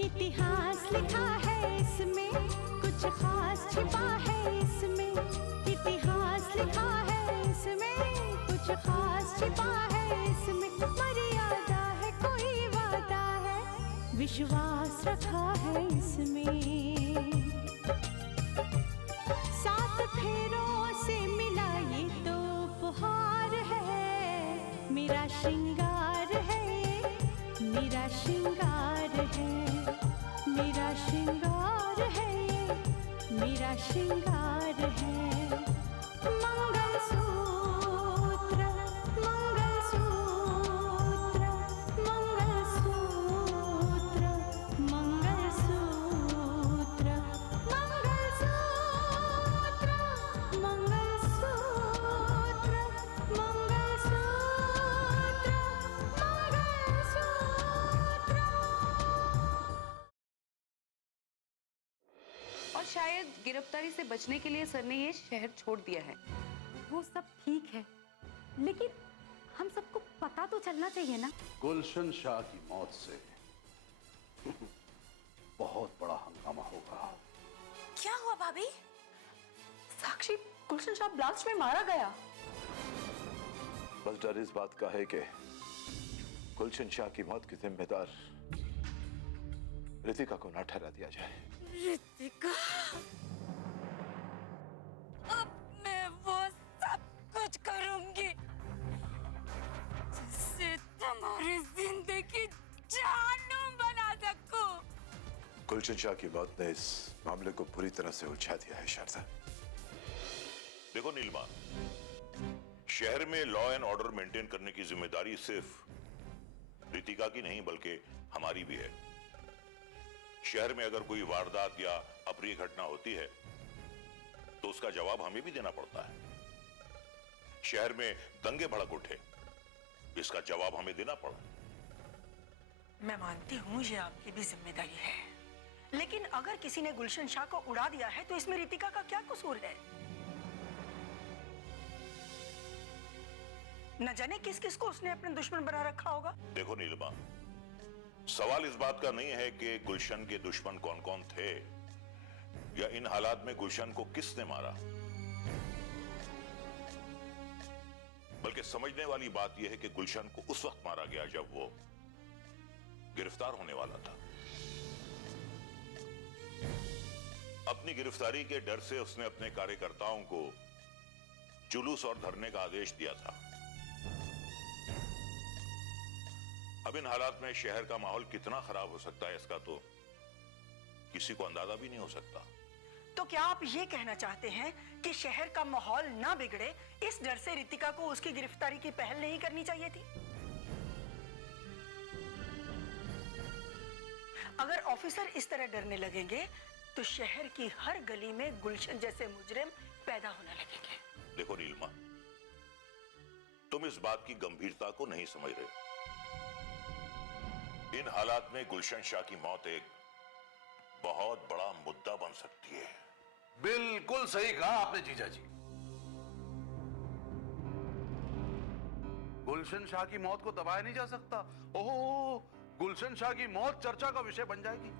इतिहास लिखा है इसमें, कुछ खास छिपा है इसमें। इतिहास लिखा है इसमें, कुछ खास छिपा है इसमें। मर्यादा है, कोई वादा है, विश्वास रखा है इसमें। सात फेरों से मिला ये तो उपहार है, मेरा श्रृंगार है, मेरा श्रृंगार है, मेरा श्रृंगार है, मेरा श्रृंगार है। मंगलसूत्र, मंगलसूत्र, मंगलसूत्र, मंगलसूत्र, मंगलसूत्र, मंगलसूत्र, और शायद गिरफ्तारी से बचने के लिए सर ने ये शहर छोड़ दिया है। वो सब ठीक है, लेकिन हम सबको पता तो चलना चाहिए ना। गुलशन शाह की मौत से बहुत बड़ा हंगामा होगा। क्या हुआ भाभी? साक्षी, गुलशन शाह ब्लास्ट में मारा गया। बस डर इस बात का है कि गुलशन शाह की मौत की जिम्मेदार रितिका को ना ठहरा दिया जाए। रितिका, अब मैं वो सब कुछ करूंगी जिससे तुम्हारी जिंदगी जानू बना सकूं। गुलशन शाह की मौत ने इस मामले को पूरी तरह से उलझा दिया है शारदा। देखो नीलिमा, शहर में लॉ एंड ऑर्डर मेंटेन करने की जिम्मेदारी सिर्फ रितिका की नहीं बल्कि हमारी भी है। शहर में अगर कोई वारदात या अप्रिय घटना होती है तो उसका जवाब हमें भी देना पड़ता है। शहर में दंगे भड़क उठे, इसका जवाब हमें देना पड़ा। मैं मानती हूँ ये आपकी भी जिम्मेदारी है, लेकिन अगर किसी ने गुलशन शाह को उड़ा दिया है तो इसमें रितिका का क्या कसूर है? न जाने किस किस को उसने अपने दुश्मन बना रखा होगा। देखो नीलिमा, सवाल इस बात का नहीं है कि गुलशन के दुश्मन कौन कौन थे या इन हालात में गुलशन को किसने मारा, बल्कि समझने वाली बात यह है कि गुलशन को उस वक्त मारा गया जब वो गिरफ्तार होने वाला था। अपनी गिरफ्तारी के डर से उसने अपने कार्यकर्ताओं को जुलूस और धरने का आदेश दिया था। अब इन हालात में शहर का माहौल कितना खराब हो सकता है इसका तो किसी को अंदाजा भी नहीं हो सकता। तो क्या आप ये कहना चाहते हैं कि शहर का माहौल ना बिगड़े इस डर से रितिका को उसकी गिरफ्तारी की पहल नहीं करनी चाहिए थी? अगर ऑफिसर इस तरह डरने लगेंगे तो शहर की हर गली में गुलशन जैसे मुजरिम पैदा होने लगेंगे। देखो नीलिमा, तुम इस बात की गंभीरता को नहीं समझ रहे। इन हालात में गुलशन शाह की मौत एक बहुत बड़ा मुद्दा बन सकती है। बिल्कुल सही कहा आपने जीजा जी। गुलशन शाह की मौत को दबाया नहीं जा सकता। ओहो, गुलशन शाह की मौत चर्चा का विषय बन जाएगी।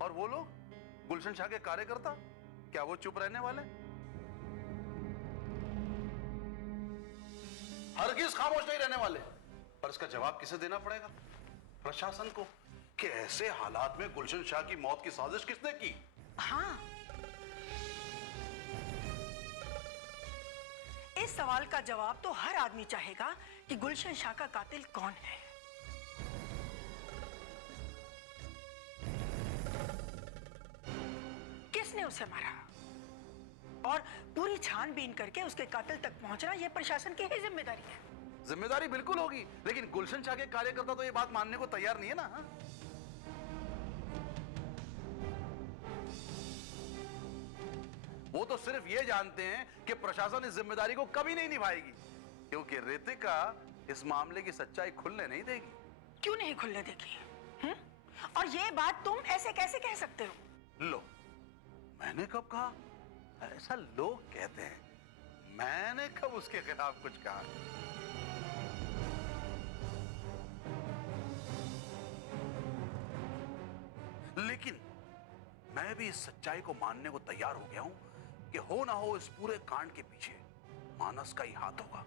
और वो लोग गुलशन शाह के कार्यकर्ता, क्या वो चुप रहने वाले? हरगिज खामोश नहीं रहने वाले। पर इसका जवाब किसे देना पड़ेगा? प्रशासन को। कि ऐसे हालात में गुलशन शाह की मौत की साजिश किसने की? हाँ, इस सवाल का जवाब तो हर आदमी चाहेगा कि गुलशन शाह का कातिल कौन है। किसने उसे मारा और पूरी छानबीन करके उसके कातिल तक पहुंचना यह प्रशासन की ही जिम्मेदारी है। जिम्मेदारी बिल्कुल होगी, लेकिन गुलशन शाह के कार्यकर्ता तो ये बात मानने को तैयार नहीं है ना। वो तो सिर्फ ये जानते हैं कि प्रशासन इस जिम्मेदारी को कभी नहीं निभाएगी, क्योंकि रितिका इस मामले की सच्चाई खुलने नहीं देगी। क्यों नहीं खुलने देगी? और ये बात तुम ऐसे कैसे कह सकते हो? लो, मैंने कब कहा? ऐसा लोग कहते हैं, मैंने कब उसके खिलाफ कुछ कहा? लेकिन मैं भी इस सच्चाई को मानने को तैयार हो गया हूं कि हो ना हो इस पूरे कांड के पीछे मानस का ही हाथ होगा।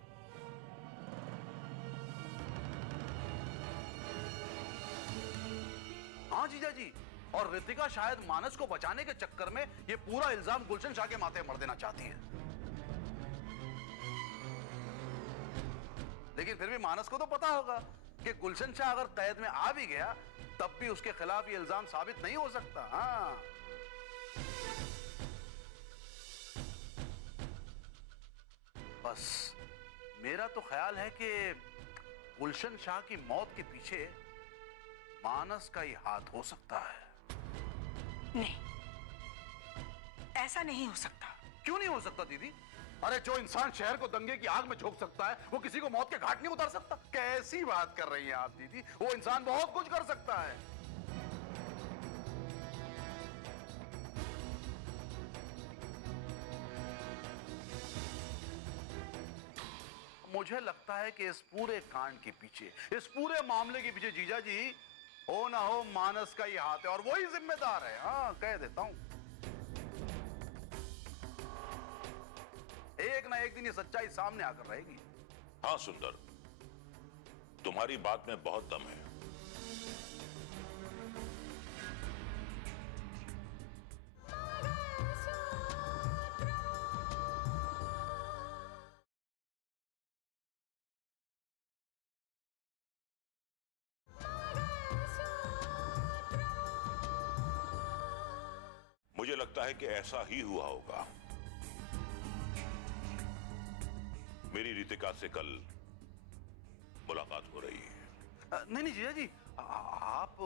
हाँ जीजा जी, और रितिका शायद मानस को बचाने के चक्कर में ये पूरा इल्जाम गुलशन शाह के माथे मर देना चाहती है। लेकिन फिर भी मानस को तो पता होगा कि गुलशन शाह अगर कैद में आ भी गया तब भी उसके खिलाफ ये इल्जाम साबित नहीं हो सकता। हाँ, बस मेरा तो ख्याल है कि गुलशन शाह की मौत के पीछे मानस का ही हाथ हो सकता है। नहीं, ऐसा नहीं हो सकता। क्यों नहीं हो सकता दीदी? अरे जो इंसान शहर को दंगे की आग में झोंक सकता है वो किसी को मौत के घाट नहीं उतार सकता? कैसी बात कर रही हैं आप दीदी? वो इंसान बहुत कुछ कर सकता है। मुझे लगता है कि इस पूरे कांड के पीछे, इस पूरे मामले के पीछे जीजा जी हो ना हो मानस का ही हाथ है और वही जिम्मेदार है। हाँ, कह देता हूं। एक ना एक दिन ये सच्चाई सामने आकर रहेगी। हाँ सुंदर, तुम्हारी बात में बहुत दम है। मुझे लगता है कि ऐसा ही हुआ होगा। मेरी रितिका से कल मुलाकात हो रही है। नहीं नहीं जीजा जी, आप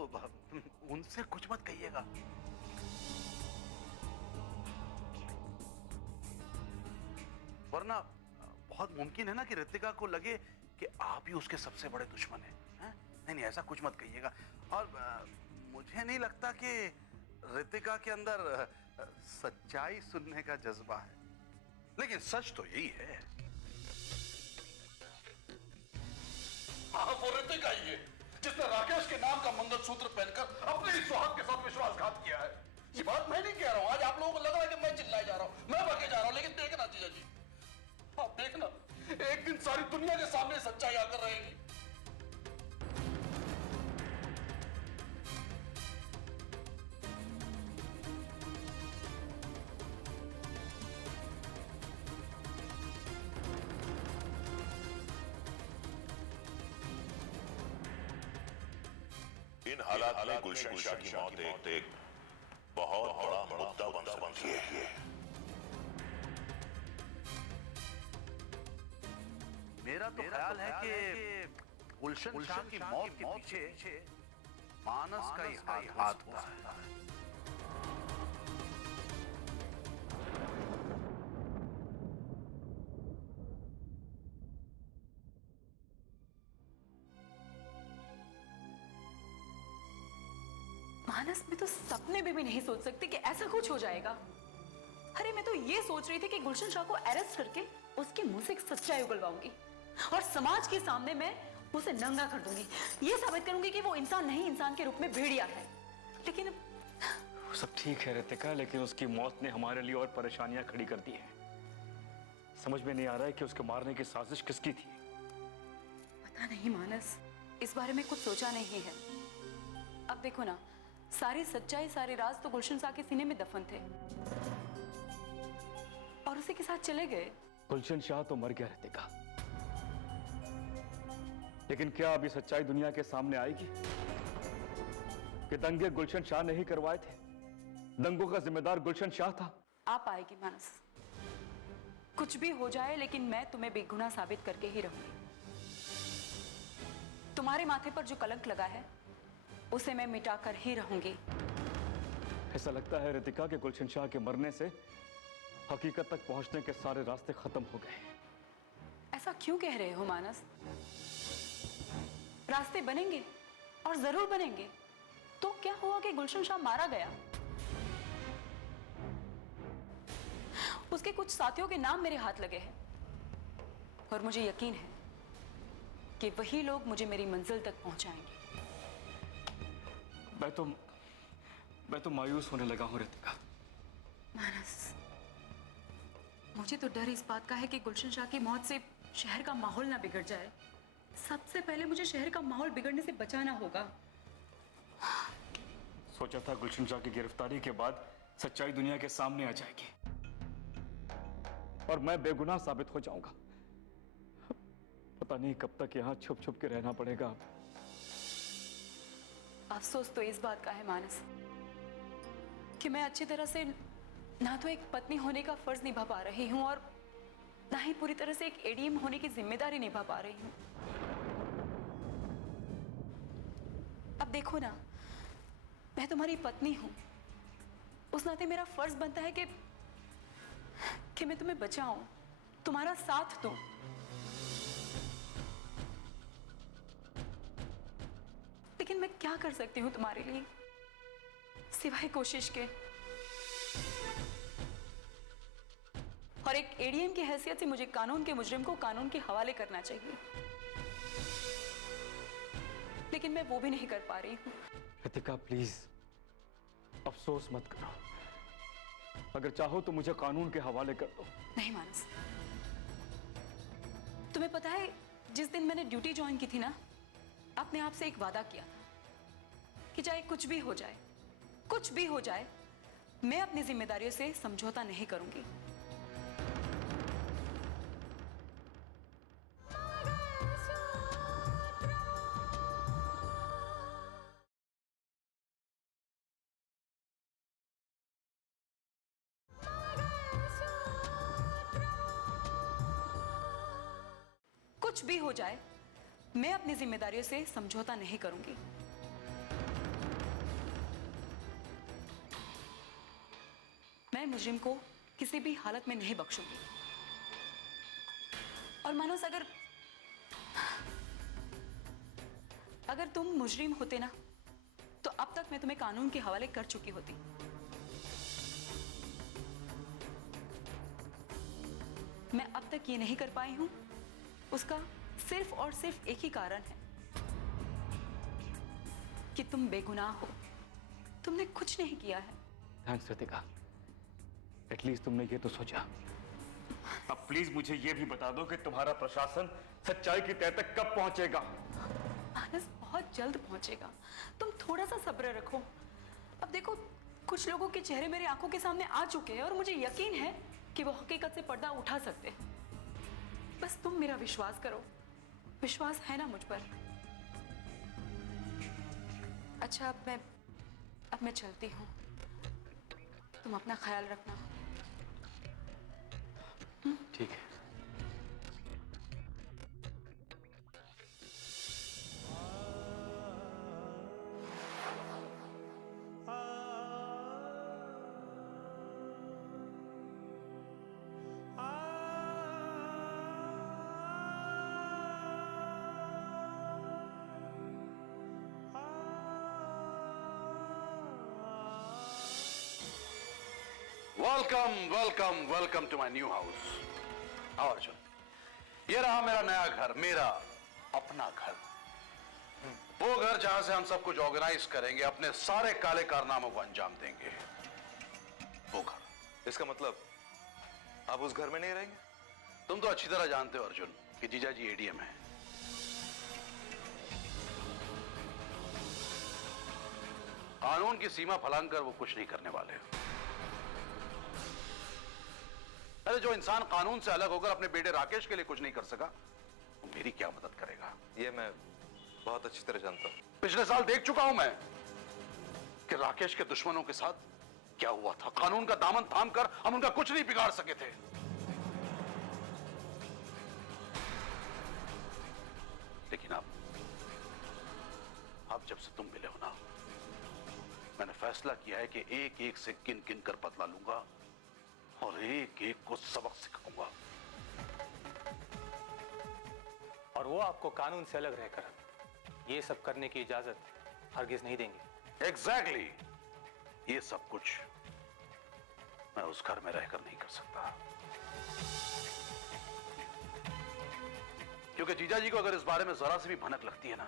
उनसे कुछ मत कहिएगा। वरना बहुत मुमकिन है ना कि रितिका को लगे कि आप ही उसके सबसे बड़े दुश्मन हैं। नहीं नहीं, ऐसा कुछ मत कहिएगा। और मुझे नहीं लगता कि रितिका के अंदर सच्चाई सुनने का जज्बा है। लेकिन सच तो यही है। हाँ, वो रितिका ही है जिसने राकेश के नाम का मंगलसूत्र पहनकर अपने ही सुहाग के साथ विश्वासघात किया है। ये बात मैं नहीं कह रहा हूं। आज आप लोगों को लग रहा है कि मैं चिल्लाए जा रहा हूं, मैं भगे जा रहा हूं, लेकिन देखना जीजा जी, आप देखना एक दिन सारी दुनिया के सामने सच्चाई आकर रहेगी। इन हालात में गुलशन शाह की मौत एक बहुत बड़ा मुद्दा बन सकती है। मेरा तो ख्याल है कि गुलशन शाह की मौत के पीछे मानस का ही हाथ हो सकता है। मानस में तो सपने में भी नहीं सोच सकती कि ऐसा कुछ हो जाएगा। अरे मैं तो ये सोच रही थी कि गुलशन शाह को अरेस्ट करके उसके मुंह से एक सच्चाई उगलवाऊंगी और समाज के सामने मैं उसे नंगा कर दूंगी, ये साबित करूंगी कि वो इंसान नहीं, इंसान के रूप में भेड़िया है। लेकिन सब ठीक है रितिका, लेकिन उसकी मौत ने हमारे लिए और परेशानियां खड़ी कर दी हैं। समझ में नहीं आ रहा है कि उसके मारने की साजिश किसकी थी। पता नहीं मानस, इस बारे में कुछ सोचा नहीं है। अब देखो ना, सारी सच्चाई, सारे राज तो गुलशन शाह के सीने में दफन थे और उसी के साथ चले गए। गुलशन शाह तो मर गया रितिका, लेकिन क्या अभी सच्चाई दुनिया के सामने आएगी कि दंगे गुलशन शाह ने ही करवाए थे? दंगों का जिम्मेदार गुलशन शाह था। आप आएगी मानस, कुछ भी हो जाए, लेकिन मैं तुम्हें बेगुनाह साबित करके ही रहूंगी। तुम्हारे माथे पर जो कलंक लगा है उसे मैं मिटाकर ही रहूंगी। ऐसा लगता है रितिका के गुलशन शाह के मरने से हकीकत तक पहुंचने के सारे रास्ते खत्म हो गए। ऐसा क्यों कह रहे हो मानस? रास्ते बनेंगे और जरूर बनेंगे। तो क्या हुआ कि गुलशन शाह मारा गया? उसके कुछ साथियों के नाम मेरे हाथ लगे हैं और मुझे यकीन है कि वही मैं तो मायूस होने लगा हूं रितिका। मानस, मुझे तो डर इस बात का है कि गुलशन शाह की मौत से शहर का माहौल ना बिगड़ जाए। सबसे पहले मुझे शहर का माहौल बिगड़ने से बचाना होगा। सोचा था गुलशन शाह की गिरफ्तारी के बाद सच्चाई दुनिया के सामने आ जाएगी और मैं बेगुनाह साबित हो जाऊंगा। पता नहीं कब तक यहां छुप छुप के रहना पड़ेगा। अफसोस तो इस बात का है मानस कि मैं अच्छी तरह से ना तो एक पत्नी होने का फर्ज निभा पा रही हूं और ना ही पूरी तरह से एक एडीएम होने की जिम्मेदारी निभा पा रही हूं। अब देखो ना, मैं तुम्हारी पत्नी हूं। उस नाते मेरा फर्ज बनता है कि मैं तुम्हें बचाऊं, तुम्हारा साथ दूं। लेकिन मैं क्या कर सकती हूं तुम्हारे लिए सिवाय कोशिश के। और एक एडीएम की हैसियत से मुझे कानून के मुजरिम को कानून के हवाले करना चाहिए, लेकिन मैं वो भी नहीं कर पा रही हूं। रितिका प्लीज अफसोस मत करो। अगर चाहो तो मुझे कानून के हवाले कर दो। नहीं मानस, तुम्हें पता है जिस दिन मैंने ड्यूटी ज्वाइन की थी ना, अपने आप से एक वादा किया था कि चाहे कुछ भी हो जाए, कुछ भी हो जाए, मैं अपनी जिम्मेदारियों से समझौता नहीं करूंगी। कुछ भी हो जाए, मैं अपनी जिम्मेदारियों से समझौता नहीं करूंगी। मैं मुजरिम को किसी भी हालत में नहीं बख्शूंगी। और मानस, अगर तुम मुजरिम होते ना, तो अब तक मैं तुम्हें कानून के हवाले कर चुकी होती। मैं अब तक ये नहीं कर पाई हूं, उसका सिर्फ और सिर्फ एक ही कारण है कि तुम बेगुनाह हो। तुमने कुछ नहीं किया है। थैंक्स रितिका, एटलीस्ट तुमने ये तो सोचा। अब प्लीज मुझे ये भी बता दो कि तुम्हारा प्रशासन सच्चाई की तह तक कब पहुंचेगा? मानस, बहुत जल्द पहुंचेगा। तुम थोड़ा सा सब्र रखो। अब देखो, कुछ लोगों के चेहरे मेरी आंखों के सामने आ चुके हैं और मुझे यकीन है कि वो हकीकत से पर्दा उठा सकते हैं। बस तुम मेरा विश्वास करो। विश्वास है ना मुझ पर? अच्छा, अब मैं चलती हूँ। तुम अपना ख्याल रखना। ठीक है। Welcome welcome welcome to my new house. Arjun, ये रहा मेरा नया घर, मेरा अपना घर। वो घर जहां से हम सब कुछ ऑर्गेनाइज करेंगे, अपने सारे काले कारनामों को अंजाम देंगे। वो घर। इसका मतलब आप उस घर में नहीं रहेंगे? तुम तो अच्छी तरह जानते हो अर्जुन कि जीजा जी एडीएम है। कानून की सीमा फलांग कर वो कुछ नहीं करने वाले। अरे जो इंसान कानून से अलग होकर अपने बेटे राकेश के लिए कुछ नहीं कर सका, वो मेरी क्या मदद करेगा? ये मैं बहुत अच्छी तरह जानता हूं। पिछले साल देख चुका हूं मैं कि राकेश के दुश्मनों के साथ क्या हुआ था। कानून का दामन थामकर हम उनका कुछ नहीं बिगाड़ सके थे। लेकिन अब जब से तुम मिले हो ना, मैंने फैसला किया है कि एक एक से गिन गिन कर बदला लूंगा और एक एक को सबक सिखाऊंगा। और वो आपको कानून से अलग रहकर ये सब करने की इजाजत हरगिज नहीं देंगे। एग्जैक्टली। ये सब कुछ मैं उस घर में रहकर नहीं कर सकता, क्योंकि जीजा जी को अगर इस बारे में जरा सी भी भनक लगती है ना,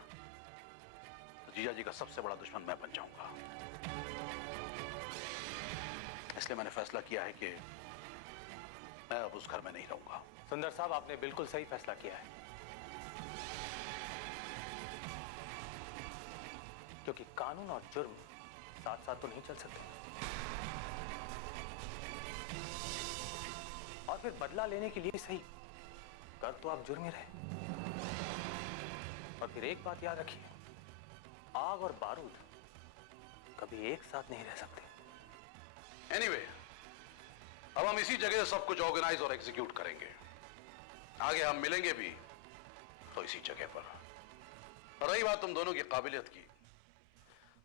तो जीजा जी का सबसे बड़ा दुश्मन मैं बन जाऊंगा। इसलिए मैंने फैसला किया है कि मैं अब उस घर में नहीं रहूंगा। सुंदर साहब, आपने बिल्कुल सही फैसला किया है, क्योंकि कानून और जुर्म साथ साथ तो नहीं चल सकते। और फिर बदला लेने के लिए सही कर तो आप जुर्मी रहे। और फिर एक बात याद रखिए, आग और बारूद कभी एक साथ नहीं रह सकते। एनीवे, अब हम इसी जगह सब कुछ ऑर्गेनाइज और एग्जीक्यूट करेंगे। आगे हम मिलेंगे भी तो इसी जगह पर। रही बात तुम दोनों की काबिलियत की,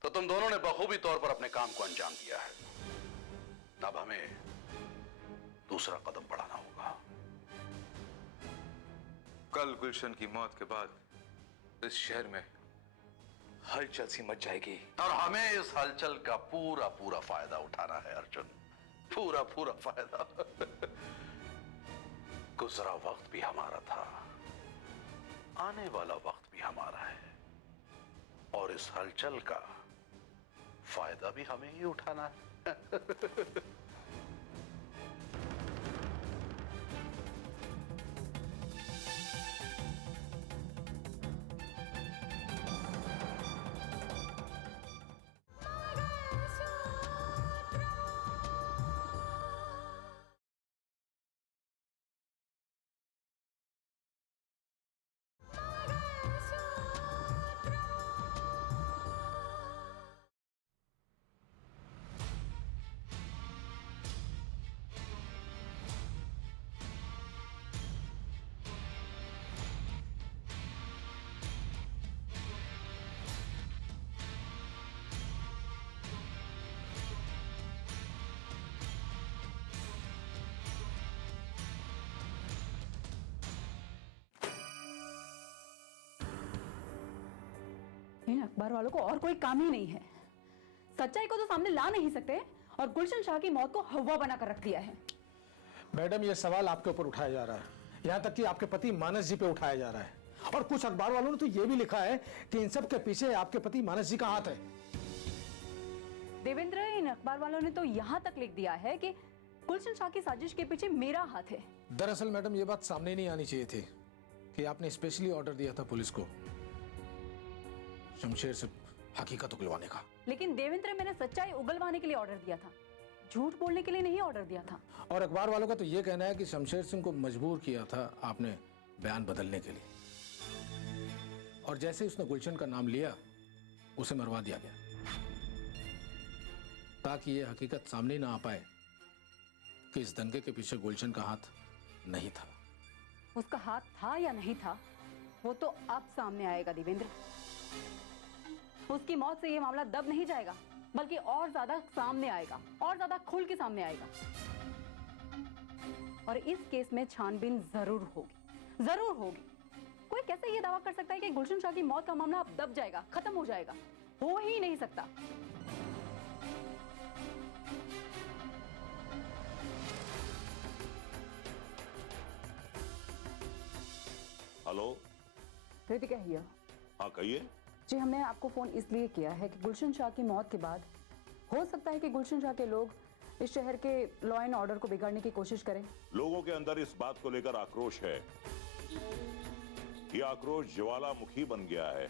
तो तुम दोनों ने बखूबी तौर पर अपने काम को अंजाम दिया है। अब हमें दूसरा कदम बढ़ाना होगा। कल गुलशन की मौत के बाद इस शहर में हलचल सी मच जाएगी, और हमें इस हलचल का पूरा पूरा फायदा उठाना है अर्जुन, पूरा पूरा फायदा। गुजरा वक्त भी हमारा था, आने वाला वक्त भी हमारा है, और इस हलचल का फायदा भी हमें ही उठाना है। इन अखबार वालों को और कोई काम ही नहीं है। सच्चाई को तो सामने ला नहीं सकते और गुलशन शाह की मौत को हवा बनाकर रख दिया है। मैडम, ये सवाल आपके ऊपर उठाया जा रहा है, यहाँ तक कि आपके पति मानस जी पे उठाया जा रहा है। और कुछ अखबार वालों ने तो ये भी लिखा है कि इन सब के पीछे आपके पति मानस जी का हाथ है। देवेंद्र, इन अखबार वालों ने तो यहाँ तक लिख दिया है कि गुलशन शाह की साजिश के पीछे मेरा हाथ है। दरअसल मैडम, ये बात सामने नहीं आनी चाहिए थी कि आपने स्पेशली ऑर्डर दिया था पुलिस को शमशेर से हकीकत उगलवाने का। लेकिन देवेंद्र, मैंने सच्चाई उगलवाने के लिए ऑर्डर दिया था, झूठ बोलने के लिए नहीं ऑर्डर दिया था। और अखबार वालों का तो ये कहना है कि शमशेर सिंह को मजबूर किया था आपने बयान बदलने के लिए, और जैसे उसने गुलशन का नाम लिया उसे मरवा दिया गया ताकि ये हकीकत सामने ना आ पाए कि इस दंगे के पीछे गुलशन का हाथ नहीं था। उसका हाथ था या नहीं था वो तो अब सामने आएगा देवेंद्र। उसकी मौत से ये मामला दब नहीं जाएगा, बल्कि और ज्यादा सामने आएगा, और ज्यादा खुल के सामने आएगा। और इस केस में छानबीन जरूर होगी, जरूर होगी। कोई कैसे ये दावा कर सकता है कि गुलशन शाह की मौत का मामला अब दब जाएगा, खत्म हो जाएगा? हो ही नहीं सकता। Hello, Ritika here. हाँ कहिए। जी, हमने आपको फोन इसलिए किया है कि गुलशन शाह की मौत के बाद हो सकता है कि गुलशन शाह के लोग इस शहर के लॉ एंड ऑर्डर को बिगाड़ने की कोशिश करें। लोगों के अंदर इस बात को लेकर आक्रोश है। यह आक्रोश ज्वालामुखी बन गया है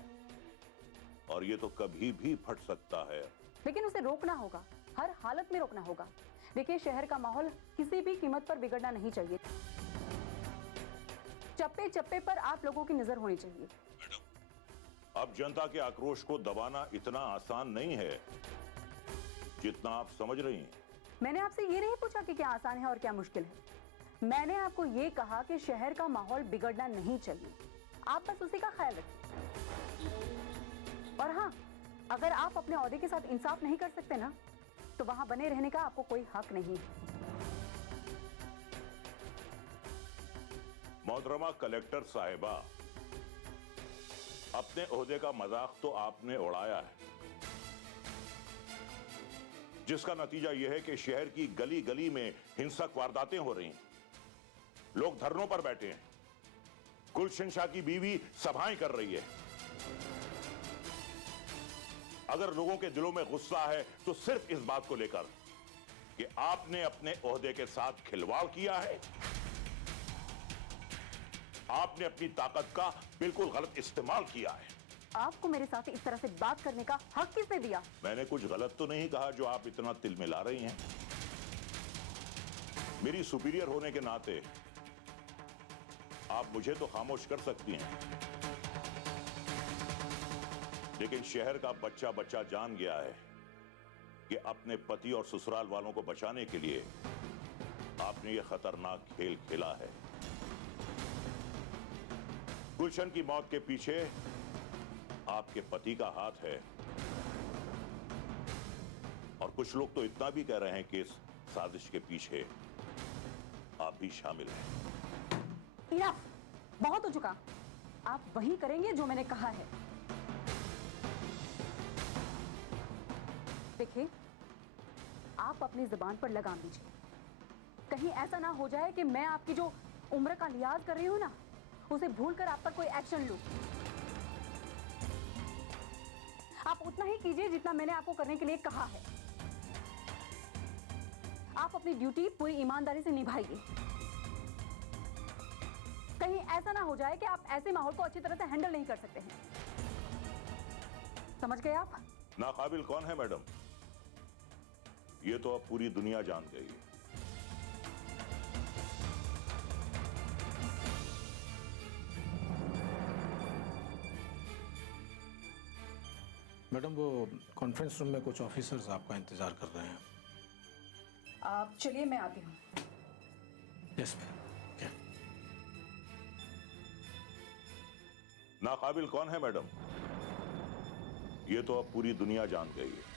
और ये तो कभी भी फट सकता है। लेकिन उसे रोकना होगा, हर हालत में रोकना होगा। देखिए, शहर का माहौल किसी भी कीमत पर बिगड़ना नहीं चाहिए। चप्पे चप्पे पर आप लोगों की नजर होनी चाहिए। अब जनता के आक्रोश को दबाना इतना आसान नहीं है जितना आप समझ रही हैं। मैंने आपसे ये नहीं पूछा कि क्या आसान है और क्या मुश्किल है। मैंने आपको ये कहा कि शहर का माहौल बिगड़ना नहीं चाहिए। आप बस उसी का ख्याल रखिए। और हाँ, अगर आप अपने ओहदे के साथ इंसाफ नहीं कर सकते ना, तो वहां बने रहने का आपको कोई हक नहीं है। मोहतरमा कलेक्टर साहिबा, अपने ओहदे का मजाक तो आपने उड़ाया है, जिसका नतीजा यह है कि शहर की गली गली में हिंसक वारदातें हो रही हैं, लोग धरनों पर बैठे हैं, गुलशन शाह की बीवी सभाएं कर रही है। अगर लोगों के दिलों में गुस्सा है तो सिर्फ इस बात को लेकर कि आपने अपने ओहदे के साथ खिलवाड़ किया है, आपने अपनी ताकत का बिल्कुल गलत इस्तेमाल किया है। आपको मेरे साथ इस तरह से बात करने का हक किसने दिया? मैंने कुछ गलत तो नहीं कहा जो आप इतना तिलमिला रही हैं। मेरी सुपीरियर होने के नाते आप मुझे तो खामोश कर सकती हैं, लेकिन शहर का बच्चा बच्चा जान गया है कि अपने पति और ससुराल वालों को बचाने के लिए आपने ये खतरनाक खेल खेला है। गुलशन की मौत के पीछे आपके पति का हाथ है, और कुछ लोग तो इतना भी कह रहे हैं कि इस साजिश के पीछे आप भी शामिल हैं। इनफ, बहुत हो चुका। आप वही करेंगे जो मैंने कहा है। देखिए, आप अपनी जुबान पर लगाम दीजिए। कहीं ऐसा ना हो जाए कि मैं आपकी जो उम्र का लिहाज कर रही हूं ना, उसे भूलकर आप पर कोई एक्शन लूं। आप उतना ही कीजिए जितना मैंने आपको करने के लिए कहा है। आप अपनी ड्यूटी पूरी ईमानदारी से निभाइए। कहीं ऐसा ना हो जाए कि आप ऐसे माहौल को अच्छी तरह से हैंडल नहीं कर सकते हैं। समझ गए आप? नाकाबिल कौन है मैडम? ये तो अब पूरी दुनिया जान गई है। मैडम, वो कॉन्फ्रेंस रूम में कुछ ऑफिसर्स आपका इंतजार कर रहे हैं। आप चलिए, मैं आती हूँ। Yes ma'am. क्या? नाकाबिल कौन है मैडम? ये तो अब पूरी दुनिया जान गई है।